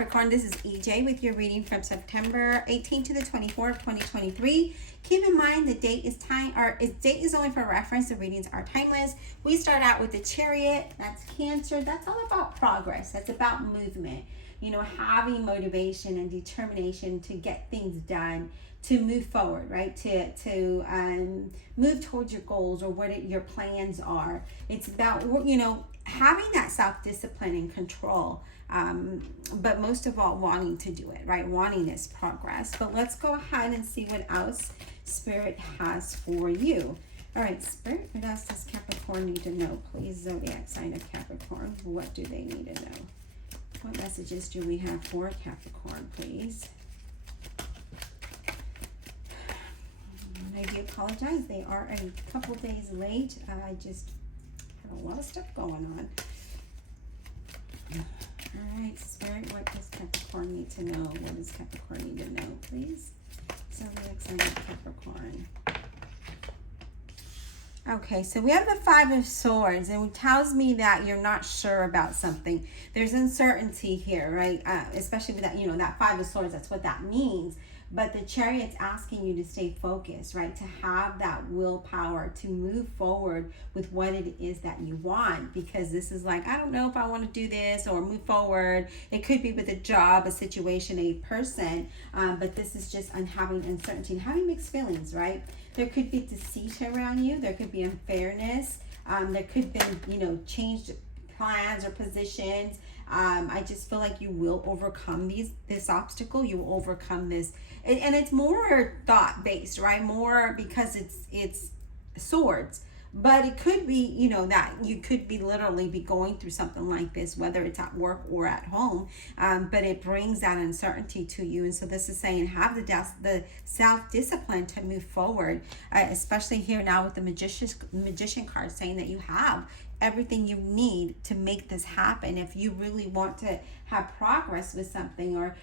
Capricorn, this is EJ with your reading from September 18th to the 24th, 2023. Keep in mind the date is date is only for reference. The readings are timeless. We start out with the Chariot. That's Cancer. That's all about progress. That's about movement. You know, having motivation and determination to get things done, to move forward, right? To move towards your goals or what your plans are. It's about, you know, having that self-discipline and control. But most of all, wanting to do it, right? Wanting this progress. But let's go ahead and see what else Spirit has for you. All right, Spirit, what else does Capricorn need to know? Please, zodiac sign of Capricorn. What do they need to know? What messages do we have for Capricorn, please? I do apologize. They are a couple days late. I just had a lot of stuff going on. All right, Spirit, what does Capricorn need to know? What does Capricorn need to know, please? Zodiac sign of Capricorn. Okay, so we have the Five of Swords, and it tells me that you're not sure about something. There's uncertainty here, right? Especially with that, you know, that Five of Swords, that's what that means. But the Chariot's asking you to stay focused, right? To have that willpower to move forward with what it is that you want. Because this is like, I don't know if I want to do this or move forward. It could be with a job, a situation, a person. But this is just having uncertainty and having mixed feelings, right? There could be deceit around you. There could be unfairness. There could be, you know, changed plans or positions. I just feel like you will overcome this obstacle. You will overcome this. And it's more thought-based, right? More because it's swords. But it could be, you know, that you could be literally be going through something like this, whether it's at work or at home. But it brings that uncertainty to you. And so this is saying have the self-discipline to move forward, especially here now with the magician card saying that you have everything you need to make this happen. If you really want to have progress with something or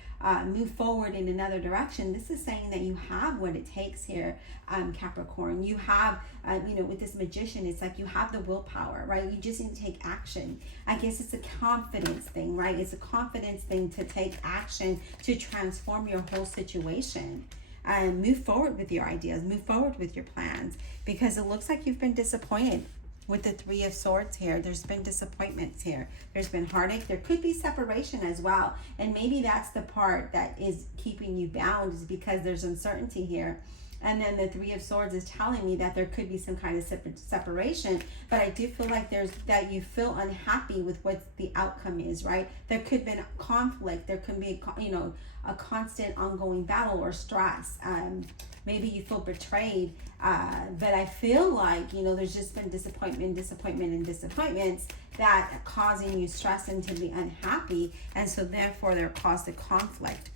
move forward in another direction, this is saying that you have what it takes here, Capricorn. You have, you know, with this magician, it's like you have the willpower, right? You just need to take action. I guess it's a confidence thing, right? It's a confidence thing to take action to transform your whole situation. And move forward with your ideas, move forward with your plans, because it looks like you've been disappointed. With the Three of Swords here, there's been disappointments here. There's been heartache. There could be separation as well. And maybe that's the part that is keeping you bound, is because there's uncertainty here. And then the Three of Swords is telling me that there could be some kind of separation. But I do feel like that you feel unhappy with what the outcome is, right? There could be conflict. There could be, you know, a constant ongoing battle or stress. Maybe you feel betrayed. But I feel like, you know, there's just been disappointments that are causing you stress and to be unhappy. And so therefore they're caused a conflict.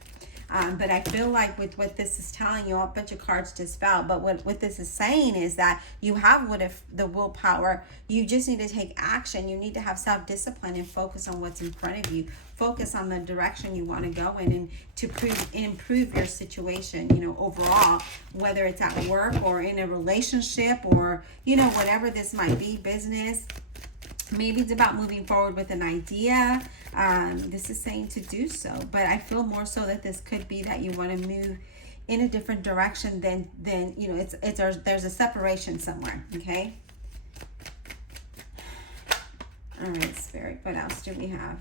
But I feel like with what this is telling you, a bunch of cards just fell. But what this is saying is that you have the willpower. You just need to take action. You need to have self-discipline and focus on what's in front of you. Focus on the direction you want to go in and to improve your situation, you know, overall, whether it's at work or in a relationship or, you know, whatever this might be, business. Maybe it's about moving forward with an idea. This is saying to do so. But I feel more so that this could be that you want to move in a different direction than you know, there's a separation somewhere, okay? All right, Spirit, what else do we have?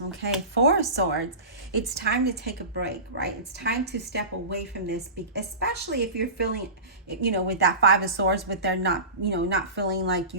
Okay, Four of Swords. It's time to take a break, right? It's time to step away from this, especially if you're feeling, you know, with that Five of Swords, with they're not, you know, not feeling like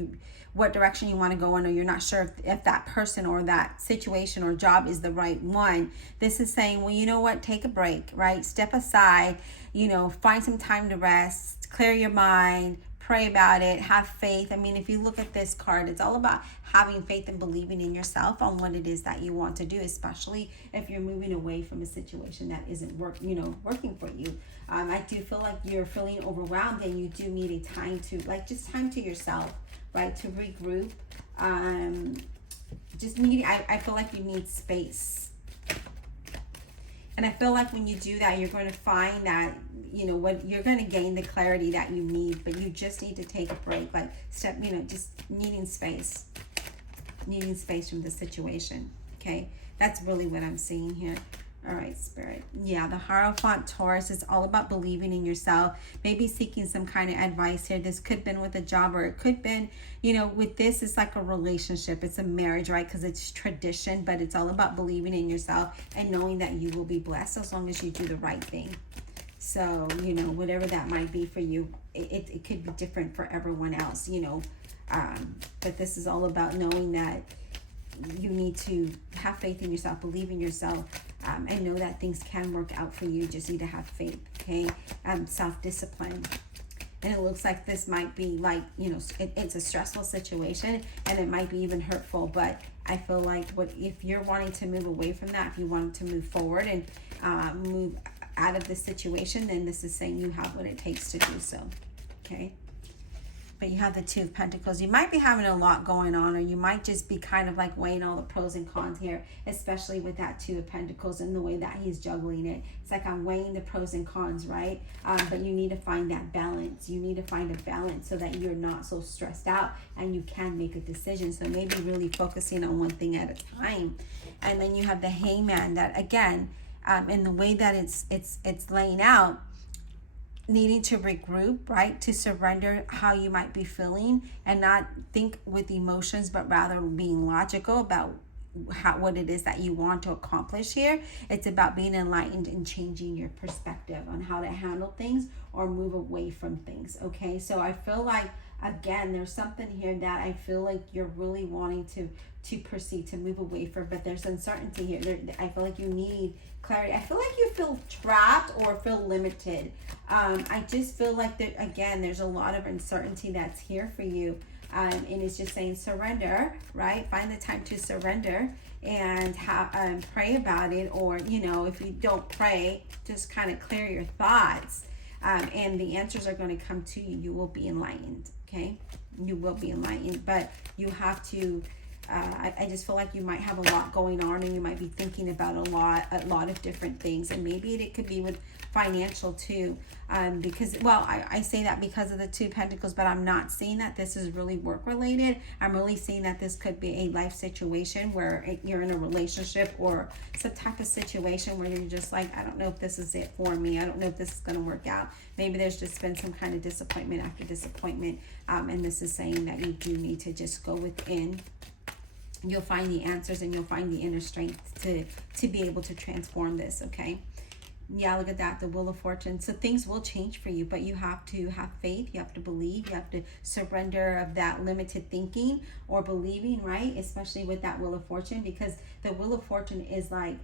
what direction you want to go in, or you're not sure if that person or that situation or job is the right one. This is saying, well, you know what? Take a break, right? Step aside, you know, find some time to rest, clear your mind, pray about it, have faith. I mean, if you look at this card, it's all about having faith and believing in yourself on what it is that you want to do, especially if you're moving away from a situation that isn't working for you. I do feel like you're feeling overwhelmed and you do need a time to, like, just time to yourself, right? To regroup. I feel like you need space. And I feel like when you do that, you're going to find that, you know, what you're going to gain the clarity that you need, but you just need to take a break, like just needing space from the situation. Okay, that's really what I'm seeing here. All right, Spirit. Yeah, the Hierophant Taurus is all about believing in yourself, maybe seeking some kind of advice here. This could have been with a job, or it could have been, you know, with this, it's like a relationship. It's a marriage, right? Because it's tradition, but it's all about believing in yourself and knowing that you will be blessed as long as you do the right thing. So, you know, whatever that might be for you, it could be different for everyone else, you know. But this is all about knowing that you need to have faith in yourself, believe in yourself, and know that things can work out for you. Just need to have faith, okay? Self-discipline. And it looks like this might be like, you know, it's a stressful situation, and it might be even hurtful. But I feel like if you're wanting to move away from that, if you want to move forward and move out of this situation, then this is saying you have what it takes to do so, okay? But you have the Two of Pentacles. You might be having a lot going on, or you might just be kind of like weighing all the pros and cons here, especially with that Two of Pentacles and the way that he's juggling it. It's like I'm weighing the pros and cons, right? But you need to find that balance. You need to find a balance so that you're not so stressed out and you can make a decision. So maybe really focusing on one thing at a time. And then you have the Hangman that, again, in the way that it's laying out, needing to regroup, right? To surrender how you might be feeling and not think with emotions, but rather being logical about what it is that you want to accomplish here. It's about being enlightened and changing your perspective on how to handle things or move away from things, okay? So I feel like, again, there's something here that I feel like you're really wanting to proceed, to move away from, but there's uncertainty here. I feel like you need clarity. I feel like you feel trapped or feel limited. I just feel like there's a lot of uncertainty that's here for you. And it's just saying surrender, right? Find the time to surrender and pray about it. Or, you know, if you don't pray, just kind of clear your thoughts. And the answers are going to come to you. You will be enlightened, okay? You will be enlightened, but you have to I just feel like you might have a lot going on, and you might be thinking about a lot of different things, and maybe it could be with financial too, because, well, I say that because of the Two of Pentacles, but I'm not seeing that this is really work related. I'm really seeing that this could be a life situation where you're in a relationship or some type of situation where you're just like, I don't know if this is it for me. I don't know if this is going to work out. Maybe there's just been some kind of disappointment after disappointment, and this is saying that you do need to just go within. You'll find the answers, and you'll find the inner strength to be able to transform this, okay? Yeah, look at that, the Wheel of Fortune. So things will change for you, but you have to have faith. You have to believe. You have to surrender of that limited thinking or believing, right? Especially with that Wheel of Fortune, because the Wheel of Fortune is like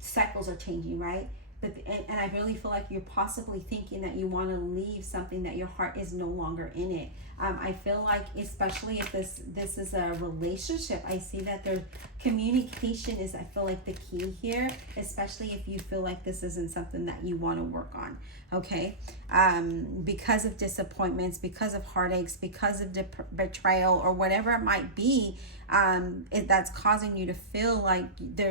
cycles are changing, right? But and I really feel like you're possibly thinking that you want to leave something that your heart is no longer in it. I feel like, especially if this is a relationship, I see that there's communication is, I feel like, the key here, especially if you feel like this isn't something that you want to work on, okay? Because of disappointments, because of heartaches, because of betrayal, or whatever it might be, that's causing you to feel like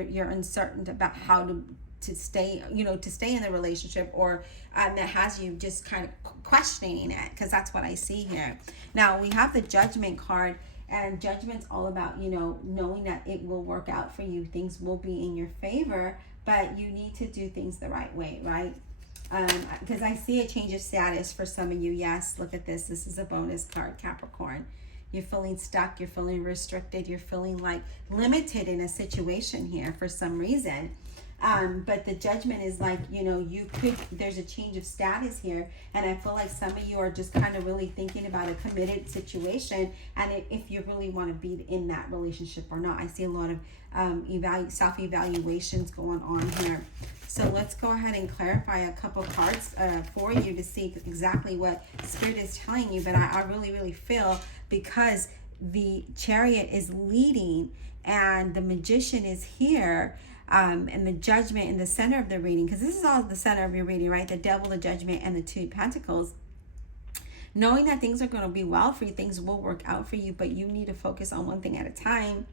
you're uncertain about how to stay, to stay in the relationship, or that has you just kind of questioning it, because that's what I see here. Now we have the Judgment card, and Judgment's all about, knowing that it will work out for you. Things will be in your favor, but you need to do things the right way, right? Because I see a change of status for some of you. Yes, look at this. This is a bonus card, Capricorn. You're feeling stuck. You're feeling restricted. You're feeling like limited in a situation here for some reason. But the Judgment is like, there's a change of status here. And I feel like some of you are just kind of really thinking about a committed situation, and if you really want to be in that relationship or not. I see a lot of self-evaluations going on here. So let's go ahead and clarify a couple cards for you to see exactly what Spirit is telling you. But I really, really feel, because the Chariot is leading and the Magician is here, and the Judgment in the center of the reading, because this is all the center of your reading, right? The Devil, the Judgment, and the Two of Pentacles. Knowing that things are going to be well for you, things will work out for you, but you need to focus on one thing at a time.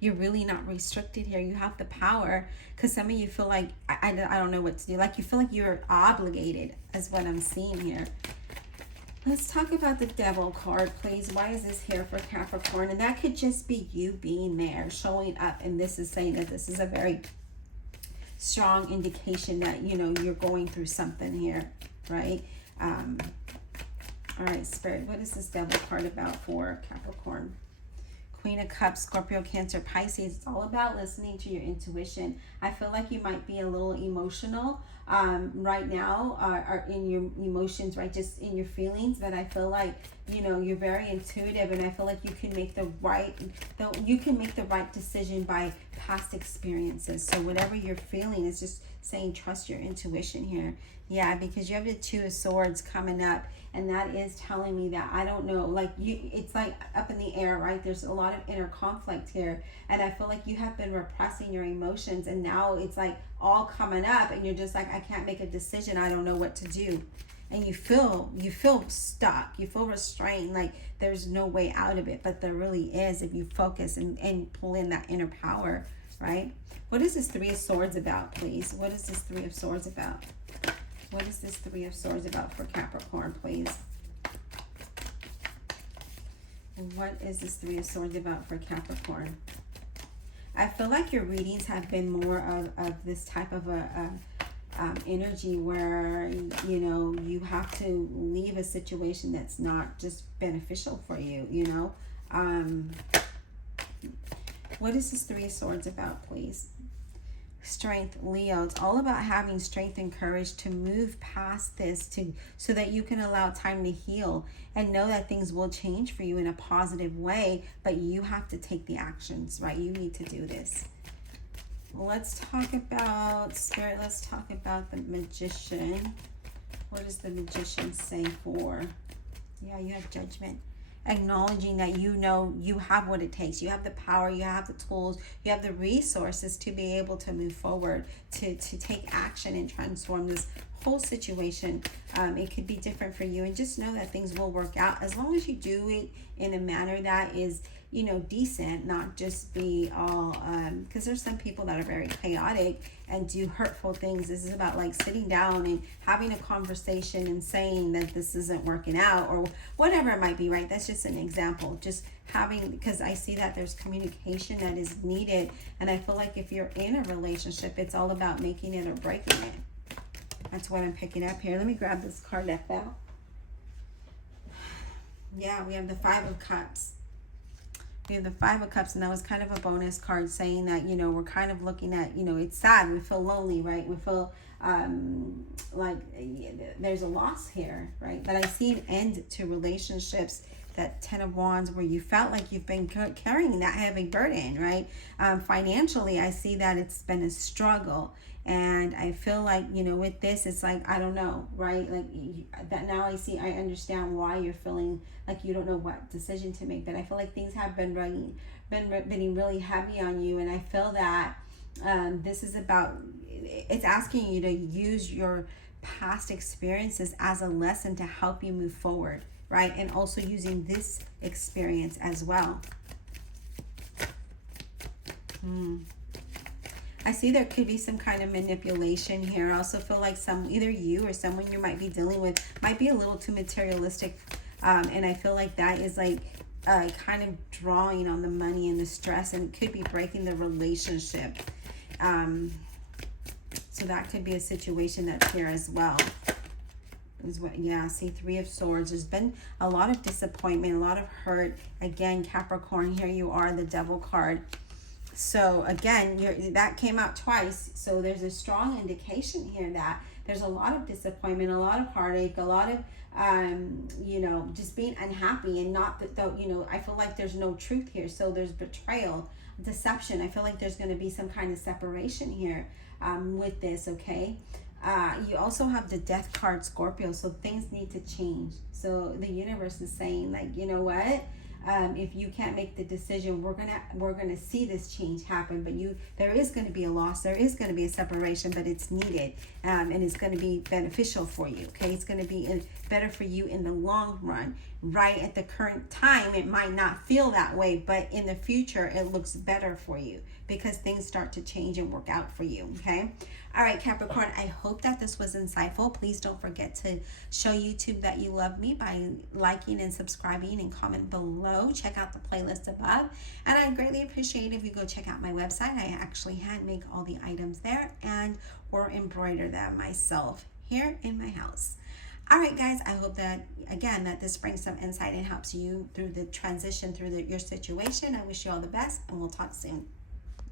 You're really not restricted here. You have the power, because some of you feel like, I don't know what to do. Like you feel like you're obligated, is what I'm seeing here. Let's talk about the Devil card, please. Why is this here for Capricorn? And that could just be you being there, showing up. And this is saying that this is a very strong indication that, you know, you're going through something here, right? All right, Spirit, what is this Devil card about for Capricorn? Queen of Cups, Scorpio, Cancer, Pisces. It's all about listening to your intuition. I feel like you might be a little emotional right now, or in your emotions, right? Just in your feelings. But I feel like, you know, you're very intuitive, and I feel like you can make the right decision by past experiences. So whatever you're feeling is just saying, trust your intuition here. Yeah, because you have the Two of Swords coming up, and that is telling me that, I don't know, like it's like up in the air, right? There's a lot of inner conflict here, and I feel like you have been repressing your emotions, and now it's like all coming up, and you're just like, I can't make a decision, I don't know what to do. And you feel stuck, you feel restrained, like there's no way out of it, but there really is if you focus and pull in that inner power, right? What is this Three of Swords about, please? What is this Three of Swords about? What is this Three of Swords about for Capricorn, please? What is this Three of Swords about for Capricorn? I feel like your readings have been more of this type of a energy where, you know, you have to leave a situation that's not just beneficial for you, you know? What is this Three of Swords about, please? Strength, Leo. It's all about having strength and courage to move past this, so that you can allow time to heal and know that things will change for you in a positive way, but you have to take the actions, right? You need to do this. Let's talk about Spirit. Let's talk about the Magician. What does the Magician say for? Yeah, you have Judgment. Acknowledging that you know you have what it takes. You have the power, you have the tools, you have the resources to be able to move forward, to take action and transform this whole situation. It could be different for you, and just know that things will work out as long as you do it in a manner that is, you know, decent, not just be all, because there's some people that are very chaotic and do hurtful things. This is about like sitting down and having a conversation and saying that this isn't working out or whatever it might be, right? That's just an example. Just having, because I see that there's communication that is needed, and I feel like if you're in a relationship, it's all about making it or breaking it. That's what I'm picking up here. Let me grab this card that fell. Yeah, we have the Five of Cups. We have the Five of Cups, and that was kind of a bonus card saying that, you know, we're kind of looking at, you know, it's sad. We feel lonely, right? We feel like there's a loss here, right? But I see an end to relationships, that Ten of Wands, where you felt like you've been carrying that heavy burden, right? Financially, I see that it's been a struggle. And I feel like, you know, with this, it's like, I don't know, right? Like that now I understand why you're feeling like you don't know what decision to make. But I feel like things have been really heavy on you. And I feel that this is about, it's asking you to use your past experiences as a lesson to help you move forward, right? And also using this experience as well. I see there could be some kind of manipulation here. I also feel like either you or someone you might be dealing with might be a little too materialistic. And I feel like that is like kind of drawing on the money and the stress, and it could be breaking the relationship. So that could be a situation that's here as well. Yeah, see, Three of Swords. There's been a lot of disappointment, a lot of hurt. Again, Capricorn, here you are, the Devil card. So again, that came out twice. So there's a strong indication here that there's a lot of disappointment, a lot of heartache, a lot of, you know, just being unhappy, and not that, you know, I feel like there's no truth here. So there's betrayal, deception. I feel like there's going to be some kind of separation here with this, okay? You also have the Death card, Scorpio. So things need to change. So the universe is saying, like, you know what? If you can't make the decision, we're gonna see this change happen. But there is going to be a loss, there is going to be a separation, but it's needed, and it's going to be beneficial for you. Okay, it's going to be better for you in the long run. Right at the current time, it might not feel that way, but in the future, it looks better for you because things start to change and work out for you. Okay. All right, Capricorn, I hope that this was insightful. Please don't forget to show YouTube that you love me by liking and subscribing and comment below. Check out the playlist above. And I'd greatly appreciate if you go check out my website. I actually hand make all the items there and or embroider them myself here in my house. All right, guys, I hope that, again, that this brings some insight and helps you through the transition through your situation. I wish you all the best, and we'll talk soon.